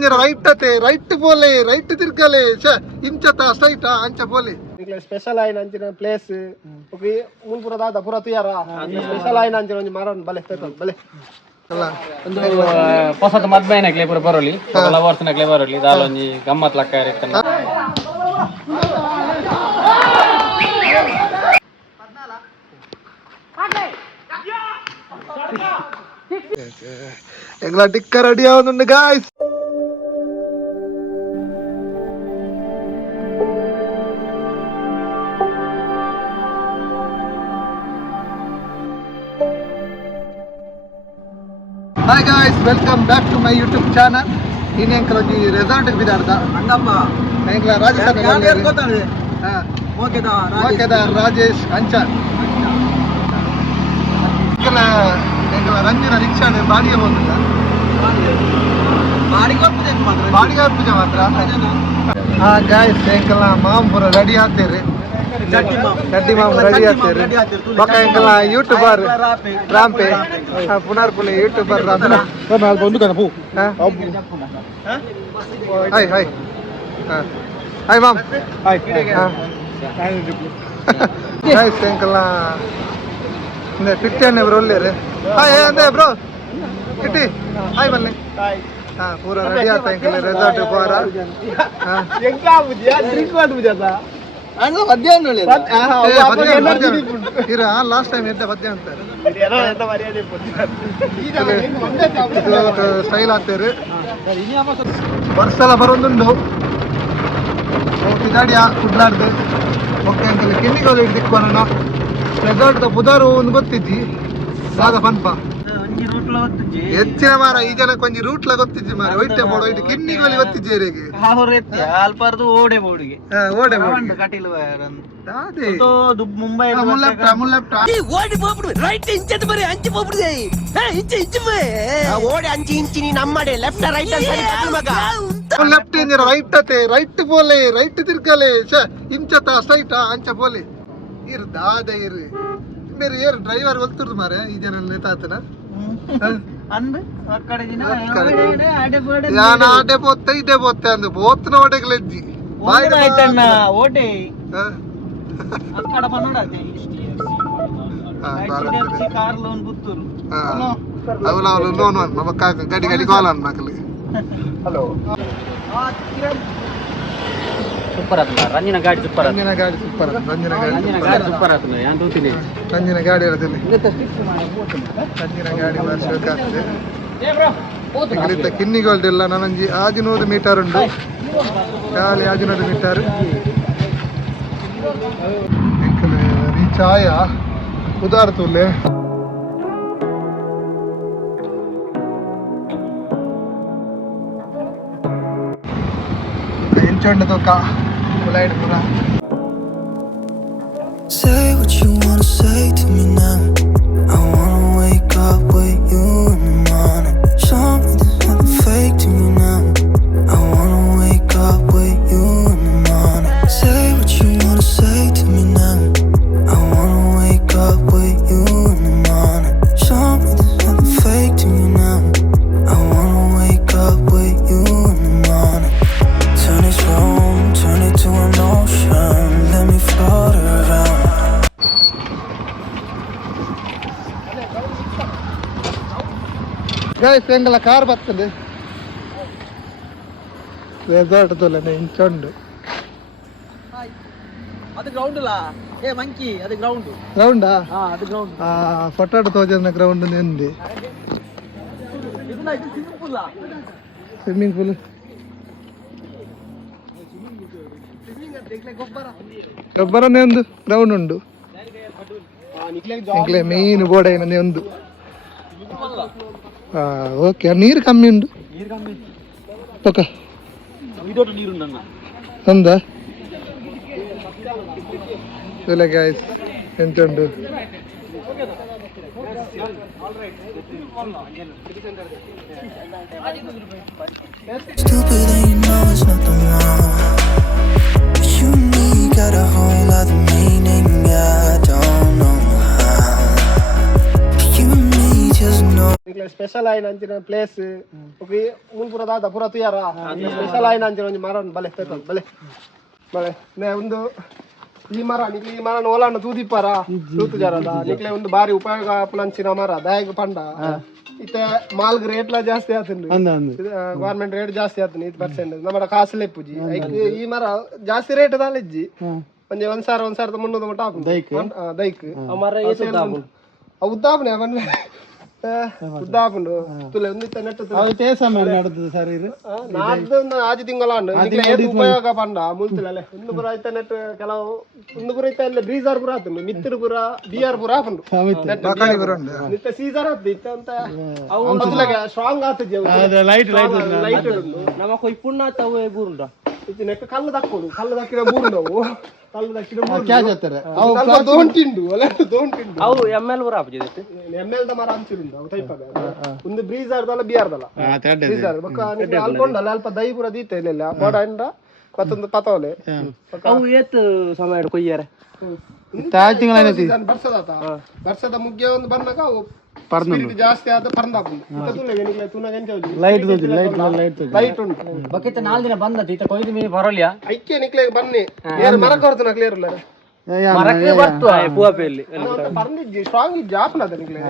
ಇಂಜರ right ಪೋಲೆ right ತಿರ್ಕಲೆ ಇಂಚತ straight ಅಂಚ ಪೋಲೆ special ಆಯ್ನ ಅಂಚಿನ ಪ್ಲೇಸ್ ಮುಲ್ಪುರ ದಾದ ಪುರ ತುಯಾರ ಸ್ಪೆಷಲ್ ಆಯ್ನ ಅಂಚಿನ ಒಂಜಿ ಮಾರನ್ ಬಲೆ ಬಲೆ ಒಂದು ಹೊಸತು ಮದ್ಮೇನಕ್ಲೆ ಪೂರ ಬರೋಲಿ ಲವರ್ಸ್ನಕ್ಲೆ ಬರೋಲಿ ದಾಲೊಂಜಿ ಗಮ್ಮತ್ ಲಕ್ಕ ಇರ್ತಲ್ಲ. എങ്ങളാ ടിക്ക റെഡി ആവുന്നുണ്ട് guys. Hi guys, welcome back to my YouTube channel. ಇನ್ನು ಎಂಕಲ್ ಒಂಜಿ ರೆಸಾರ್ಟ್ ಬಿದಾರ್ದ ಎಂಕಲ ರಾಜೇಶ್ ರಾಜೇಶ್ ಅಂಚಾನ್ ಎಂಕಲ ರಂಜಿನ ರಿಕ್ಷಾ ಬಾಡಿಗೆ ಹೋಗುದಿಲ್ಲ, ಬಾಡಿಗೆ ಪೂಜೆ ಮಾತ್ರ. ಹಾ ಗಾಯ್ಸ್, ಎಂಕಲ ಮಾಂಪುರ ರೆಡಿ ಆಗ್ತೇರಿ, ಗಡ್ಡಿ ಮಾಮ್ ರೆಡಿ ಆಗ್ತೇರಿ. ಪಕ್ಕ ಎಂಕಲ ಯೂಟ್ಯೂಬರ್ ರಾಂಪೆ ಪುನರ್ ಪುಲೆ YouTuber Rampe. Hi hi hi mom guys, ಎಂಕಲ ಕಿಟ್ಟಿಯನ್ನೇ ಬ್ರೋ ಒಳ್ಳೆ ಹಾಯ್ ಅಂದೆ ಬ್ರೋ ಕಿಟ್ಟಿ ಹಾಯ್ ಬನ್ನಿ. ಹಾ ಪೂರ ರೆಡಿ ಆತ ಎಂಕಲ್ ರೆಸಾರ್ಟ್ ಪೋರ. ಇರ ಲಾಸ್ಟ್ ಟೈಮ್ ಎಂತ ಪದ್ಯ ಅಂತಾರೆ ಸ್ಟೈಲ್ ಆಗ್ತೇರಿ. ವರ್ಷಲ ಬರೋದುಂಡು ಕಿದಾಡಿಯ ಕುಡ್ಲಾಡ್ದು ಓಕೆ ಅಂಕಲ್ ಕಿನ್ನಿಗೋಲು ದಿಕ್ಕೋಣ ರೆಸಾರ್ಟ್ ಬುಧಾರು ಒಂದು ಗೊತ್ತಿಜ್ಜಿ ದಾದ ಪನ್ಪ ಹೆಚ್ಚಿನ ಮಾರ ಈ ಜನ ಕೊಂಚ ರೂಟ್ಲ ಗೊತ್ತಿಜ್ಜಿ ಮಾರ ಒಯ್ಟೆ ಬೋಡು ಒಯ್ಟೆ ಕಿನ್ನಿಗೋಲಿ ಗೊತ್ತಿಜ್ಜಿ ಅವರಿಗೆ ಅಲ್ಪಾರ್ದು ಓಡೆ ಬೋರ್ಡ್ಗೆ ಓಡೆ ಬೋರ್ಡ್ ಕಟೀಲ್ ಅದೇ ಮುಂಬೈ ಓಡಿ போப்புடு ரைட் இன்ச் ಬರಿ ಅಂಚಿ போப்புடு ಇಂಚ ಇಂಚ ಓಡಿ ಅಂಚಿ ಇಂಚಿ ನೀ ನಮ್ಮಡೆ ಲೆಫ್ಟ್ ರೈಟ್ ಸರಿ ಮಗ ಲೆಫ್ಟ್ ಇಂಜರ ರೈಟ್ ಪೋಲೆ ರೈಟ್ ತಿರ್ಕಲೆ ಇಂಚತ ಸ್ಟ್ರೈಟ್ ಅಂಚ ಪೋಲೆ ಇರ್ ದಾದ ಇರ್ ಬೇರೆ ಏರ್ ಡ್ರೈವರ್ ಒಲ್ತುರ್ದು ಮಾರೆ ಈ ಜನ ನೇತಾತನ ಯಾನ ಆಡೆ ಪೋತ್ತೆ ಇಡೆ ಪೋತ್ತೆ ಅಂದು ಪೋತ್ನ ಓಡೆಗ್ಲೆಜ್ಜಿ ಓಟೆ ಕಾರ್ ಲೋನ್ ಪುತ್ತೂರು ಅವಳು ಲೋನ್ ಗಡಿ ಗಡಿ ಕಾಲ್ ಅನ್ ಮಕ್ಕಳಿಗೆ. ಹಲೋ ಸೂಪರ್ ಆತನ ರಂಜಿನ ಗಾಡಿ ಸೂಪರ್ ರಂಜಿನ ಗಾಡಿ ಸೂಪರ್ ರಂಜಿನ ಗಾಡಿ ಸೂಪರ್ ಆತನ ಯಾನ್ ತೋತಿನಿ ರಂಜಿನ ಗಾಡಿ ಹೇಳ್ತೀನಿ ರಂಜಿನ ಗಾಡಿ ವರ್ಷಕ್ಕಾಗ್ತದೆ. ಇಲ್ಲಿಂದ ಕಿನ್ನಿಗೋಲ್ಡ್ ನನಂಜಿ 600 ಮೀಟರ್ ಉಂಟು, ಖಾಲಿ 600 ಮೀಟರ್. ರೀಚ್ ಆಯ ಉದಾರ್ತುಲ್ಲೆ ಎಂಚೊಂಡ ತೋಕ ಉಲಾಯ್ಡ್ ಪುರ. Say what you wanna say to me now. I wanna wake up with you in the morning. Show me there's nothing fake to me now. I wanna wake up with you in the morning. Say what you wanna say to me now. I wanna wake up with you in the morning. Show me there's nothing fake to me now. I wanna wake up with you in the morning. Turn this room, turn it to an ocean. Let me float around. Guys ಎಂಗಲ car ಬರ್ತದೆ resort ತೊಲೆ ಇಂಚೊಂಡು ಅದು ground ಅಲ್ಲ ಏ monkey ಅದು ground ಗ್ರೌಂಡಾ ಅದು ground ಫೊಟಾಟೊ ತೋಜನ ground ನೆಂದಿ swimming pool ಗೊಬ್ಬರನೇ ಒಂದು ಗ್ರೌಂಡ್ ಉಂಡು ಮೀನು ಗೋಡೆ ಒಂದು ಓಕೆ ನೀರು ಕಮ್ಮಿ ಉಂಡು ಪಕ್ಕ ಅಂದ ಇಲ್ಲ guys ಎಂಚುಂಡು Stupid and you know it's nothing wrong. But you and me got a whole other meaning. I don't know how. You and me just know. Special ಆಯ್ನ ಅಂಚಿನ ಪ್ಲೇಸ್ ಮುನ್ಪುರ ದಾದ ಪುರ ತುಯಾರ ಸ್ಪೆಷಲ್ ಆಯ್ನ ಅಂಚಿನ ಒಂಜಿ ಮರ ಬಲೆ ಬಲೆ ಬಲೆ ಒಂದು ಈ ಮರ ನಿಕ್ಲೆ ಈ ಮರ ಓಲಾಂಡ ತೂದಿಪ್ಪಾರ ತೂತು ಜರದ ನಿಕ್ಲೆ ಒಂದು ಬಾರಿ ಉಪಯೋಗ ಆಪುನಂಚಿನ ಮರ ದಾಯಕ ಪಂಡ ಇತ್ತೆ ಮಾಲ್ಗ್ ರೇಟ್ ಲ ಜಾಸ್ತಿ ಆತಂದು ಗವರ್ಮೆಂಟ್ ರೇಟ್ ಜಾಸ್ತಿ ಆತನ 8% ನಮ್ಮ ಕಾಸಲೆ ಪೂಜಿ ಈ ಮರ ಜಾಸ್ತಿ ರೇಟ್ ದಾಲೆಜ್ಜಿ ಒಂಜಿ 1,000 ಮಟ್ಟ ಆಪುಂಡು ದೈಕ್ ಉದ್ದಾಪನೆ ಉದ್ದಾಪುಂಡು ತುಲೆ ಒಂದಿತ್ತ ನೆಟ್ಟು ಸರ್ ಇದು ಆಜಿ ತಿಂಗಳಾಂಡು ಉಪಯೋಗ ಪಂಡ ಮುಲ್ತುಲೆ ಒಂದು ಪುರ ಐತ ನೆಟ್ ಕೆಲವು ಒಂದು ಪುರ ಐತ ಎಲ್ಲ ಬೀಜಾರ್ ಪುರ ಆತುಂಡು ಮಿತ್ತರು ಪುರ ಬಿಆರ್ ಪುರ ಆಪುಂಡು ನಿತ್ತ ಸೀಸರ್ ಆತು ಇತ್ತ ಅಂತ ಅವು ಸ್ಟ್ರಾಂಗ್ ಆತಜ್ಜಿ ಲೈಟ್ ನಮ್ಮ ಕೊಯ್ ಪುಣ್ಣ ಆತವು ಬೂರುಂಡ ಇದು ನೆಟ್ ಕಲ್ಲು ದಕ್ಕಿನ ಬೂರುಂಡವು ಕಲ್ಲು ದಕ್ಕಿನ ಅವು ಎಂಎಲ್ ಪುರ ಆಪುಜಿ ಎಂಎಲ್ ದ ಮರ ಅಂಚಿರುಂಡು ಅವು ಟೈಪ್ ಒಂದು ಬ್ರೀಜಾರ್ದಲ್ಲ ಬಿಆರ್ದಲ್ಲ ಬ್ರೀಜಾರ್ ಬೊಕ್ಕ ಅಲ್ಕೊಂಡಲ್ಲ ಅಲ್ಪ ದೈ ಪುರ ದೀತೆ ಇಲ್ಲ ಬೋಡ ಅಂಡ ಮತ್ತೊಂದು ಪತವಲೆ ಅವು ಏತ್ ಸಮಯ ಕೊಯ್ಯಾರೆ ವರ್ಷದ ಮುಗ್ಗೆ ಒಂದು ಬಂದಾಗ ಅವು ಜಾಸ್ತಿ ಆದ ಲೈಟ್ ಉಂಟು ಬಕೆಟ್ 4 ದಿನ ಬಂದದ್ದು ಈತ ಕೊಯ್ದು ಮೀನು ಬರೋಲ್ಯಾ ಐಕೆ ನಿಕ್ಲೆ ಬನ್ನಿ ಮರ ಕೊಡ್ತಾನ ಕ್ಲಿಯರ್ ಇಲ್ಲ ಮರಕ್ಕೆ ಬರ್ತು ಪೂವಪೆಯಲ್ಲಿ ಬರ್ನಿಜ್ಜಿ ಸ್ಟ್ರಾಂಗ್ ಇಜ್ಜಿ ಆಪುನದ ನಿಕ್ಲೆ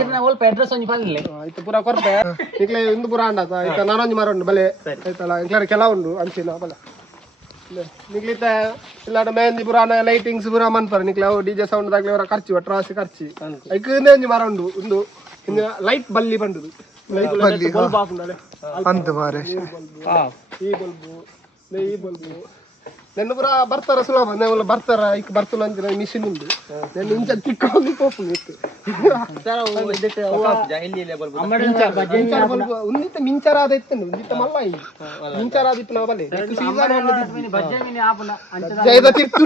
ಈರ್ನ ಒಲ್ಪ ಅಡ್ರೆಸ್ ಒಂಜಿ ಬಂದಿಲ್ಲ ಆಯ್ತು ಪೂರ ಕೊರ್ತೆ ನಿಕ್ಲೆ ಇಂದು ಪೂರ ಅಂಡಾತ ಆಯ್ತ ನಾನೊಂಜಿ ಮರ ಉಂಡು ಬಲೆ ಆಯ್ತಲ್ಲ ಇಂಕ್ಲಾರ ಕೆಲ ಉಂಡು ಅಂಚಿನ ಬಲೆ ನಿಕ್ಲಿತ ಇಲ್ಲಾಡ ಮೆಹಂದಿ ಪುರಾಣ ಲೈಟಿಂಗ್ಸ್ ಪೂರ ಮನ್ಪರ ನಿಕ್ಲೆ ಅವು ಡಿಜೆ ಸೌಂಡ್ ದಾಗ್ಲಿ ಅವರ ಖರ್ಚು ಒಟ್ರಾಸಿ ಖರ್ಚಿ ಐಕಂದೇ ಒಂಜಿ ಮರ ಉಂಡು ಒಂದು ಲೈಟ್ ಬಲ್ಲಿ ಬಂಡುದು ಬಲ್ಬ್ ಆಪುಂಡಲೆ ಅಂತು ಮಾರೆ ಈ ಬಲ್ಬು ನೆನ್ನ ಪುರ ಬರ್ತಾರ ಸುಲಭ ನೆಲ್ಲ ಬರ್ತಾರ ಈಗ ಬರ್ತಲ್ಲ ಅಂಚಿನ ಮಿಷಿನ್ ಉಂಡು ನೆನ್ನ ಇಂಚ ತಿಕ್ಕೋಗಿ ಹೋಗ್ತೀನಿ ಉಂದಿತ್ತ ಮಿಂಚರಾದ ಇತ್ತು ಉಂದಿತ್ತ ಮಲ್ಲ ಮಿಂಚರಾದ ಇತ್ತು ನಾವು ಬಲ್ಲೆ ಜೈದ ತಿರ್ತು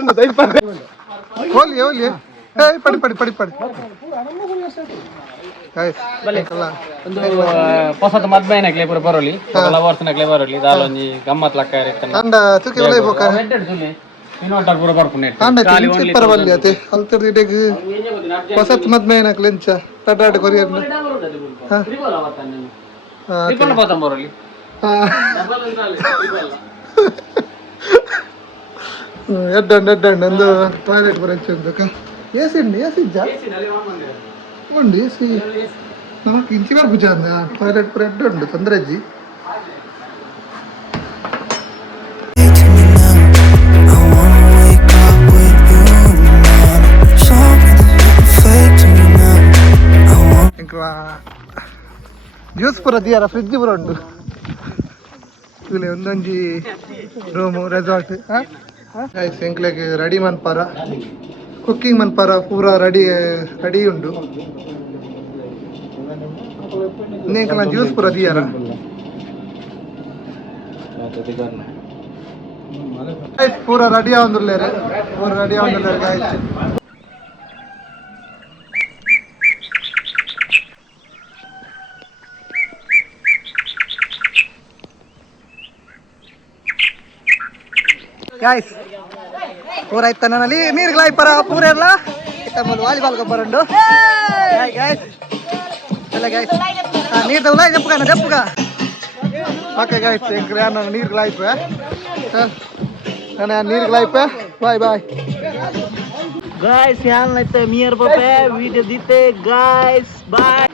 ಹೋಲಿ ಹೋಲಿ ಪಡಿ ಪಡಿ ಪಡಿ ಪಡಿ ಒಂದು ಹೊಸತ ಮದ್ಮೇನಕ್ಲೆ ಪೂರ ಬರೋಲಿ ವರ್ಷನಕ್ಲೆ ಬರೋಲಿ ದಾಲೊಂಜಿ ಗಮ್ಮತ್ ಲಕ್ಕ ಇರ್ತಲ್ಲ ಅಂಡ ತುಕೆ ಒಳ್ಳೆ ಬೋಕ ಇನ್ನೊಟ್ಟ ಪೂರ ಬರ್ಪುನೆ ಅಂಡ ತಿಂಚಿ ಪರವಲ್ಲಿ ಅತೆ ಅಲ್ತರ್ ಇಡೆಗ್ ಹೊಸತ ಮದ್ಮೇನಕ್ ಲೆಂಚ ಟಟಾಟ ಕೊರಿಯರ್ ತ್ರಿಬಲ್ ಅವತ್ತನ್ನ ತ್ರಿಬಲ್ ಪತಂ ಬರೋಲಿ ಡಬಲ್ ಅಂತಾಲೆ ತ್ರಿಬಲ್ ಎಡ್ಡಂಡ ಒಂದು ಟಾಯ್ಲೆಟ್ ಬರಂಚು ಅಂತಕ ಎಸಿ ಇಜ್ಜ ಉಂಡು ಎಸಿ ನಮಕ್ ಇಂಚಿ ಬರ್ಪುಜ ಅಂದ ಟಾಯ್ಲೆಟ್ ಪೂರ ಎಡ್ಡ ಉಂಡು ತೊಂದರೆ ಅಜ್ಜಿ ಜ್ಯೂಸ್ ಪೂರ ದಿಯಾರ ಫ್ರಿಡ್ಜ್ ಪೂರ ಉಂಡು ಇಲ್ಲಿ ಒಂದೊಂಜಿ ರೂಮು ರೆಸಾರ್ಟ್ ಎಂಕ್ಲೆಗ್ ರೆಡಿ ಮನ್ಪಾರ ಕುಕ್ಕಿಂಗ್ ಮನ್ಪಾರ ಪೂರ ರೆಡಿ ಉಂಡು ಇನ್ನೇಕಲ ಜ್ಯೂಸ್ ಪೂರ ದಿಯಾರ ಪೂರ ರೆಡಿ ಆವಂದುಲ್ಲೇರೆ ಗಾಯ್ತು ಗಾಯ್ಸ್ ಪೂರ ಇತ್ತ ನನ್ನಲ್ಲಿ ನೀರ್ಗಳಾಯ್ ಪರ ಪೂರ ಎಲ್ಲ ಇತ್ತಮ್ಮಲ್ಲಿ ವಾಲಿಬಾಲ್ ಗೊಬ್ಬರಂಡು ಗಾಯ್ಸ್ ಎಲ್ಲ ಗಾಯ್ಸ್ ನೀರು ತಗೊಳ್ಳ ಜಪ್ಪುಗ ಓಕೆ ಗಾಯ್ಸ್ ನಾನು ನೀರ್ಗಳಾಯ್ತು ನಾನು ನೀರ್ಗಳಾಯ್ಪೆ ಬಾಯ್ गाइस यहाँ लगता है मियर बापे वीडियो दीते गाइस बाय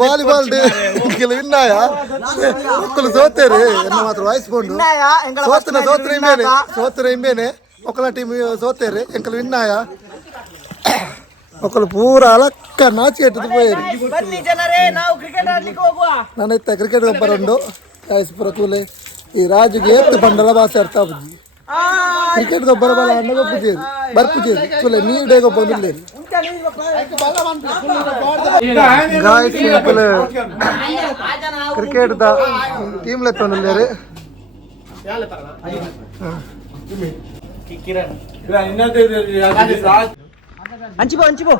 ವಾಲಿಬಾಲ್ ಕೆಲವು ವಿನ್ನಾಯ ಒಕ್ಕಲು ಸೋತೇರಿ ಎನ್ನ ಮಾತ್ರ ವಾಯಿಸ್ಕೊಂಡು ಸೋತನ ಇಂಬೇನೆ ಒಕ್ಕಲ ಟೀಮ್ ಸೋತೇರಿ ಎಂಕಲು ವಿನ್ನಾಯ ಒಕ್ಕಲು ಪೂರ ಅಲಕ್ಕ ನಾಚಿ ಇಟ್ಟದು ಪೋಯೇರಿ ನನ್ನ ಇತ್ತ ಕ್ರಿಕೆಟ್ ಗೊಬ್ಬರ ಉಂಡು ಪೂರ ತೂಲೆ ಈ ರಾಜುಗೆ ಎತ್ತು ಬಂಡಲ ಭಾಷೆ ಅರ್ಥ ಆಗುದು ಕ್ರಿಕೆಟ್ ಗೊಬ್ಬರ ಬಲ ಅಣ್ಣ ಗೊಬ್ಬುಜೇರಿ ಬರ್ಪುಜೇರಿ ತುಲೆ ನೀಡೇ ಗೊಬ್ಬರ ಇಲ್ಲೇರಿ ಗಾಯ್ಸ್ ಕ್ರಿಕೆಟ್ ದ ಟೀಮ್ ಲೆತ್ತೊಂದಿಲ್ಲೇರಿ ಹಂಚಿಬೋ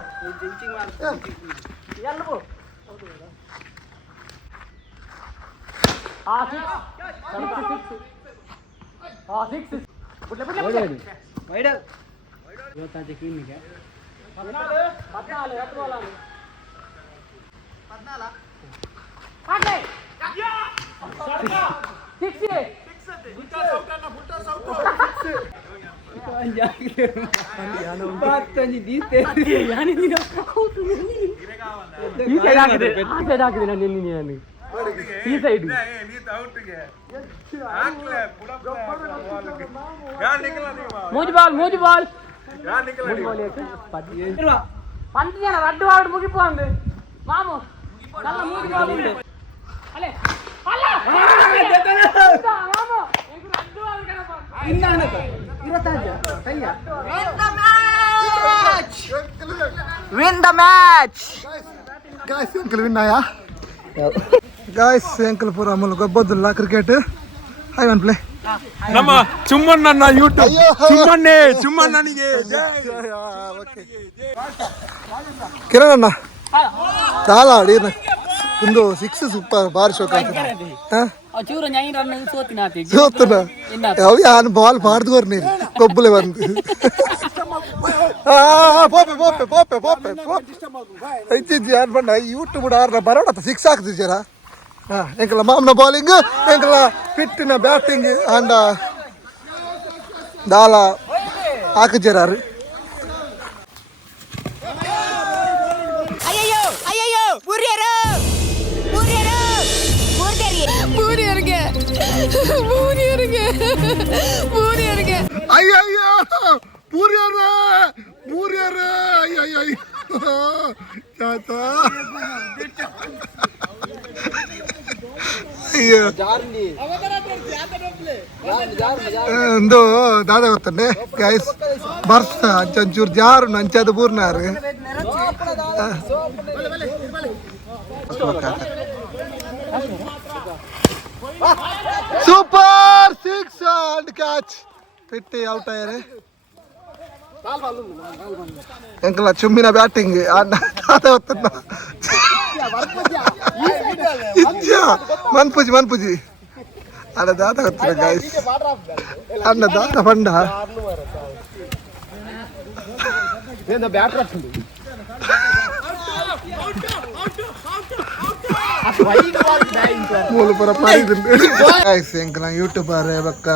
ಈ ಸೈಡ್ మూజు బాల్ పంతజన అడ్డు వాడు ముగిపోండి మాము నల్ల మూజు బాల్ ఉంది అలే అల్ల మాము ఇంకు అడ్డు వాడు కనప ఇందానక 25 కయ్య Win the match! Guys uncle ವಿನ್ನಾಯ ಗಾಯ್ಸ್ ಅಂಕಲ್ ಪೂರ ಅಮೂಲ್ ಗೊಬ್ಬೊದ್ದಿಲ್ಲ ಕ್ರಿಕೆಟ್ ಹೈ ಒನ್ ಪ್ಲೇ ನಮ್ಮ ಚುಮ್ಮಣ್ಣ ಯೂಟ್ಯೂಬ್ ಚುಮ್ಮಣ್ಣನಿಗೆ ಕಿರಣ್ ಅಣ್ಣ ಚಾಲ ಆಡಿ ಒಂದು 6 ಸೂಪರ್ ಬಾರಿ ಶೋಕ ಸೋತನ ಅವು ಯಾನು ಬಾಲ್ ಮಾಡಿದ್ವರ್ ನೀರು ಕೊಬ್ಬಲೆ ಬಂದು ಪೋಪೆ ಐತಿದ್ದು ಯಾರು ಬಂಡ ಯೂಟ್ಯೂಬ್ ಆರ್ನ ಬರೋಣ 6 ಆಗ್ತಿದ್ದೀರಾ ಎಂಕಲ ಮಾಮನ ಬೌಲಿಂಗ್ ಎಂಕಲ ಪಿಟ್ಟಿನ ಬ್ಯಾಟಿಂಗ್ ಅಂಡ ದಾಲ ಹಾಕಿದ್ದೀರಾರು ಅಯ್ಯಯ್ಯೋ ಪೂರ್ಯಾರ ಅಯ್ಯಯ್ಯೋ ತಾತ ಅಯ್ಯೋ ಒಂದು ದಾದ ಗೊತ್ತಂಡೆ ಗೈಸ್ ಬರ್ಸ ಅಂಚೂರು ಜಾರು ಅಂಚಾದ ಪೂರ್ನಾರು ಸೂಪರ್ 6 ಅಂಡ್ ಕ್ಯಾಚ್ ಫಿಟ್ಟಿ ಔಟ್ ಆಯ್ರೆ ಎಂಕಲ ಚುಮ್ಮಿನ ಬ್ಯಾಟಿಂಗ್ ಮನ್ಪುಜಿ ಅಲ್ಲ ದಾದ ಗೊತ್ತಿಲ್ಲ ಗಾಯ್ಸ್ ಅಣ್ಣ ದಾದ ಪಂಡ ಮೂಲ ಎಂಕಲ ಯೂಟ್ಯೂಬರ್ ಬಕ್ಕ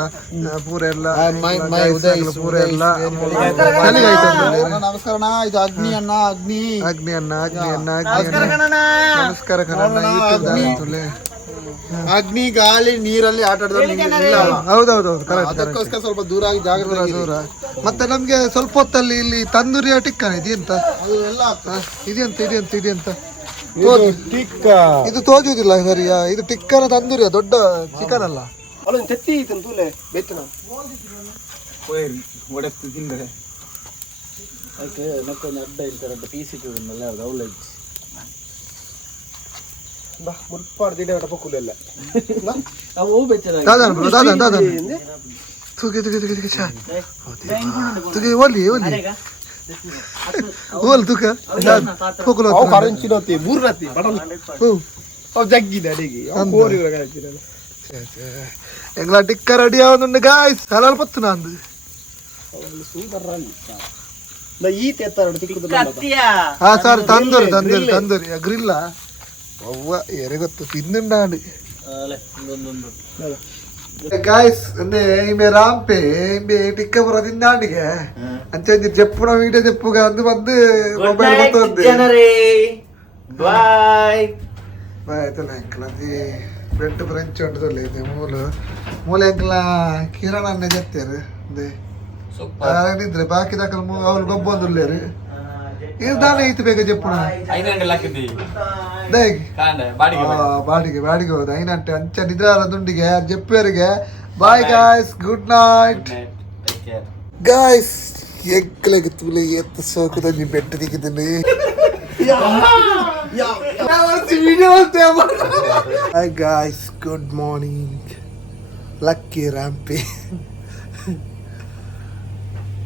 ಪೂರ ಎಲ್ಲ ಪೂರ ಎಲ್ಲ ನಮಸ್ಕಾರ ಇದು ಅಗ್ನಿ ಅಣ್ಣ ನಮಸ್ಕಾರ ಕಣ ಅಗ್ನಿ ಗಾಳಿ ನೀರಲ್ಲಿ ಆಟ ಹೌದೌದು ಅದಕ್ಕೋಸ್ಕರ ಸ್ವಲ್ಪ ದೂರ ಆಗಿ ದೂರ ಮತ್ತೆ ನಮ್ಗೆ ಸ್ವಲ್ಪ ಹೊತ್ತಲ್ಲಿ ಇಲ್ಲಿ ತಂದೂರಿಯ ಟಿಕ್ಕನ ಇದೆಂತ ಇದೆಂತ ಇದು ತೋಜುದಿಲ್ಲ ಸರಿಯಾ ಇದು ಟಿಕ್ಕನ ತಂದೂರಿಯ ದೊಡ್ಡ ಚಿಕನ್ ಅಲ್ಲ ಬಾ ಮುರ್ಪಾಡು ದಿನ ಪಕ್ಕುಲೆಲ್ಲ ಅವು ಬೆಚ್ಚದ ದಾದನ್ ಬ್ರೋ ದಾದನ್ ತುಗೆ ಚಾ ತುಗೆ ಒಲಿ ಓಲ್ ತುಕ ಪೋಕುಲ ಅವು ಕರಂಚಿನೋತಿ ಬೂರ್ರತಿ ಬಡಲ್ ಅವು ಜಗ್ಗಿದೆ ಅಡಿಗೆ ಅವು ಕೋರಿ ಕಾಯ್ತಿರಲ್ಲ ಎಂಗ್ಲ ಟಿಕ್ಕ ರೆಡಿ ಆവുന്നുണ്ട് ഗായ്സ് ഹലാൽ പത്ത് നാന്ത് ಈತ ಎತ್ತಾರ ತಿಕ್ಕುದು ആ സാർ തന്തൂരി ഗ്രില്ല ಅವ್ವ ಎರೆಗೊತ್ತು ತಿನ್ನುಂಡಾಂಡು ഗായ്സ് എന്ത് ഇമേ റാംപേ ഇമേ ಟಿಕ್ಕ ಪುರ ತಿಂದಾಂಡಿಗೆ ಅಂಚೆ ಜಪ್ಪುನ ವೀಡಿಯೋ ಜಪ್ಪುಗ ಅಂದು ಬಂದು ಮೊಬೈಲ್ ಗೊತ್ತೊಂದು ಬಾಯ್ ಆಯ್ತಲ್ಲ ಅಂಕಲಂದಿ ಬೆಟ್ಟು ಫ್ರೆಂಚ್ ಹೊಂಟದಲ್ಲ ಇದೆ ಮೂಲೆ ಅಂಕಲ ಕಿರಣ ಅನ್ನ ಜತ್ತೇರು ಇದ್ರೆ ಬಾಕಿ ದಾಖಲ ಅವ್ರು ಗೊಬ್ಬೊಂದುಲ್ಲೇರು ಇದು ದಾನ ಐತಿ ಬೇಗ ಜಪ್ಪುನ ಬಾಡಿಗೆ ಹೋದ ಐನಂಟೆ ಅಂಚ ನಿದ್ರಾಲ ದುಂಡಿಗೆ ಜಪ್ಪೇರಿಗೆ bye guys good night guys ಎಗ್ಲೆಗೆ ತುಲೆ ಎತ್ತ ಸೋಕದಲ್ಲಿ ಬೆಟ್ಟ ದಿಕ್ಕಿದ್ದೀನಿ hi guys good morning Lucky ರ್ಯಾಂಪಿ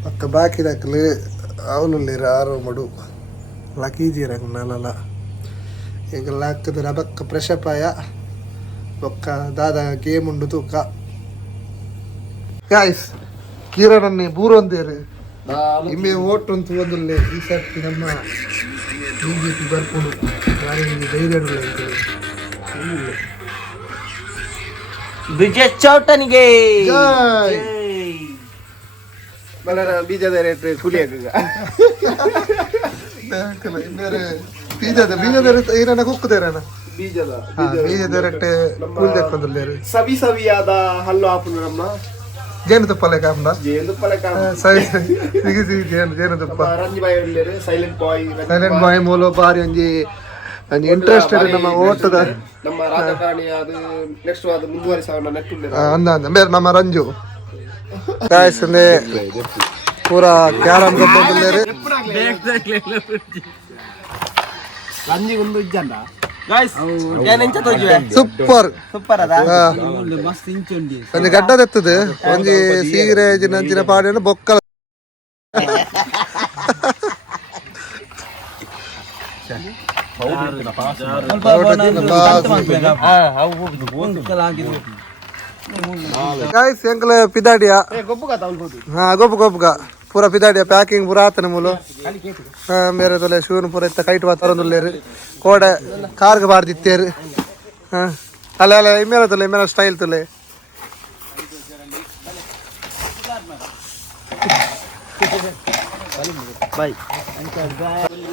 ಅಕ್ಕ ಬಾಕಿ ದಾಖಲೆ ಅವನು ಆರೋ ಮಡು ಲಕ್ಕೀಜಿರಂಗ ನಲ್ಲ ಈಗ ಲಾಕ್ತದ ರಬಕ್ಕ ಪ್ರಶಪಾಯ ಒಕ್ಕ ದಾದ ಗೇಮ್ ಉಂಡು ತೂಕ ಗಾಯ್ಸ್ ಕಿರಣನ್ನೇ ಬೂರೊಂದೇರು ಇಮ್ಮೆ ಓಟ್ ಅಂತ ಒಂದಲ್ಲೇ ಈ ಸರ್ತಿ ನಮ್ಮ ಬಿಜೆಪಿ ಬರ್ಕೊಂಡು ಯಾರಿಗೆ ಧೈರ್ಯ ವಿಜಯ ಚೌಟನಿಗೆ ಜೈ ಬೀಜದ ರೇಟ್ ಕುಲಿಯಾಗ ಬೀಜದ ಏನನ್ನ ಕುಕ್ಕುತ್ತೇರನ ಬೀಜದ ಬೀಜದ ರೆಟ್ಟೆ ಕೂಲ್ದಕ್ಕೊಂದಲ್ಲೇರು ಸವಿ ಸವಿಯಾದ ಹಲ್ಲು ಹಾಪುನು ನಮ್ಮ ಜೇನುತುಪ್ಪ ಲೆಕ್ಕ ಹಾಕೊಂಡ ಜೇನುತುಪ್ಪಲೆ ಸರಿ ಸಿಗಿ ಸಿಗಿ ಜೇನುತುಪ್ಪ ರಂಜಿ ಬಾಯ್ ಒಳ್ಳೆರು ಸೈಲೆಂಟ್ ಬಾಯ್ ಮೂಲ ಬಾರಿ ಒಂಜಿ ಇಂಟ್ರೆಸ್ಟೆಡ್ ನಮ್ಮ ಓಟದ ನಮ್ಮ ರಾಜಕಾರಣಿ ಅದು ನೆಕ್ಸ್ಟ್ ಅದು ಮುಂದುವರಿಸಾವ ನೆಟ್ಟು ಅಂದ ಬೇರೆ ನಮ್ಮ ರಂಜು ಕಾಯಿಸಂದೆ ಪೂರ ಕ್ಯಾರಮ್ ಗೊಬ್ಬೊಂದುಲ್ಲೇರು ರಂಜಿ ಒಂದು ಇಜ್ಜಂಡ ಸೂಪರ್ ಸೂಪರ್ ಅದ ಒಂಜಿ ಗಡ್ಡದೆತ್ತದು ಒಂಜಿ ಸೀರೆ ನಂಚಿನ ಪಾಡಿನ ಬೊಕ್ಕಲ ಗಾಯ್ಸ್ ಎಂಕಲ ಪಿದಾಡಿಯ ಹಾ ಗೊಬ್ಬ ಪೂರ ಪಿದಾಡಿಯ ಪ್ಯಾಕಿಂಗ್ ಪೂರ ಆತನ ಮೂಲು ಬೇರೆ ತೊಲೆ ಶೂನ್ ಪೂರ ಇತ್ತ ಕೈಟ್ ಬಾತರೊಂದುಲ್ಲೇರು ಕೋಡೆ ಕಾರ್ಗೆ ಬಾರ್ದಿತ್ತೇರು ಹಾ ಅಲ್ಲ ಇಮ್ಮೇಲೆ ತೊಲೆ ಇಮ್ಮೇಲೆ ಸ್ಟೈಲ್ ತೊಲೆ bye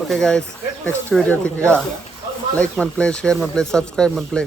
okay guys next video ತಿಕ್ಕ ಲೈಕ್ ಮನ್ ಪ್ಲೇ ಶೇರ್ ಮನ್ ಪ್ಲೇ ಸಬ್ಸ್ಕ್ರೈಬ್ ಮನ್ ಪ್ಲೇ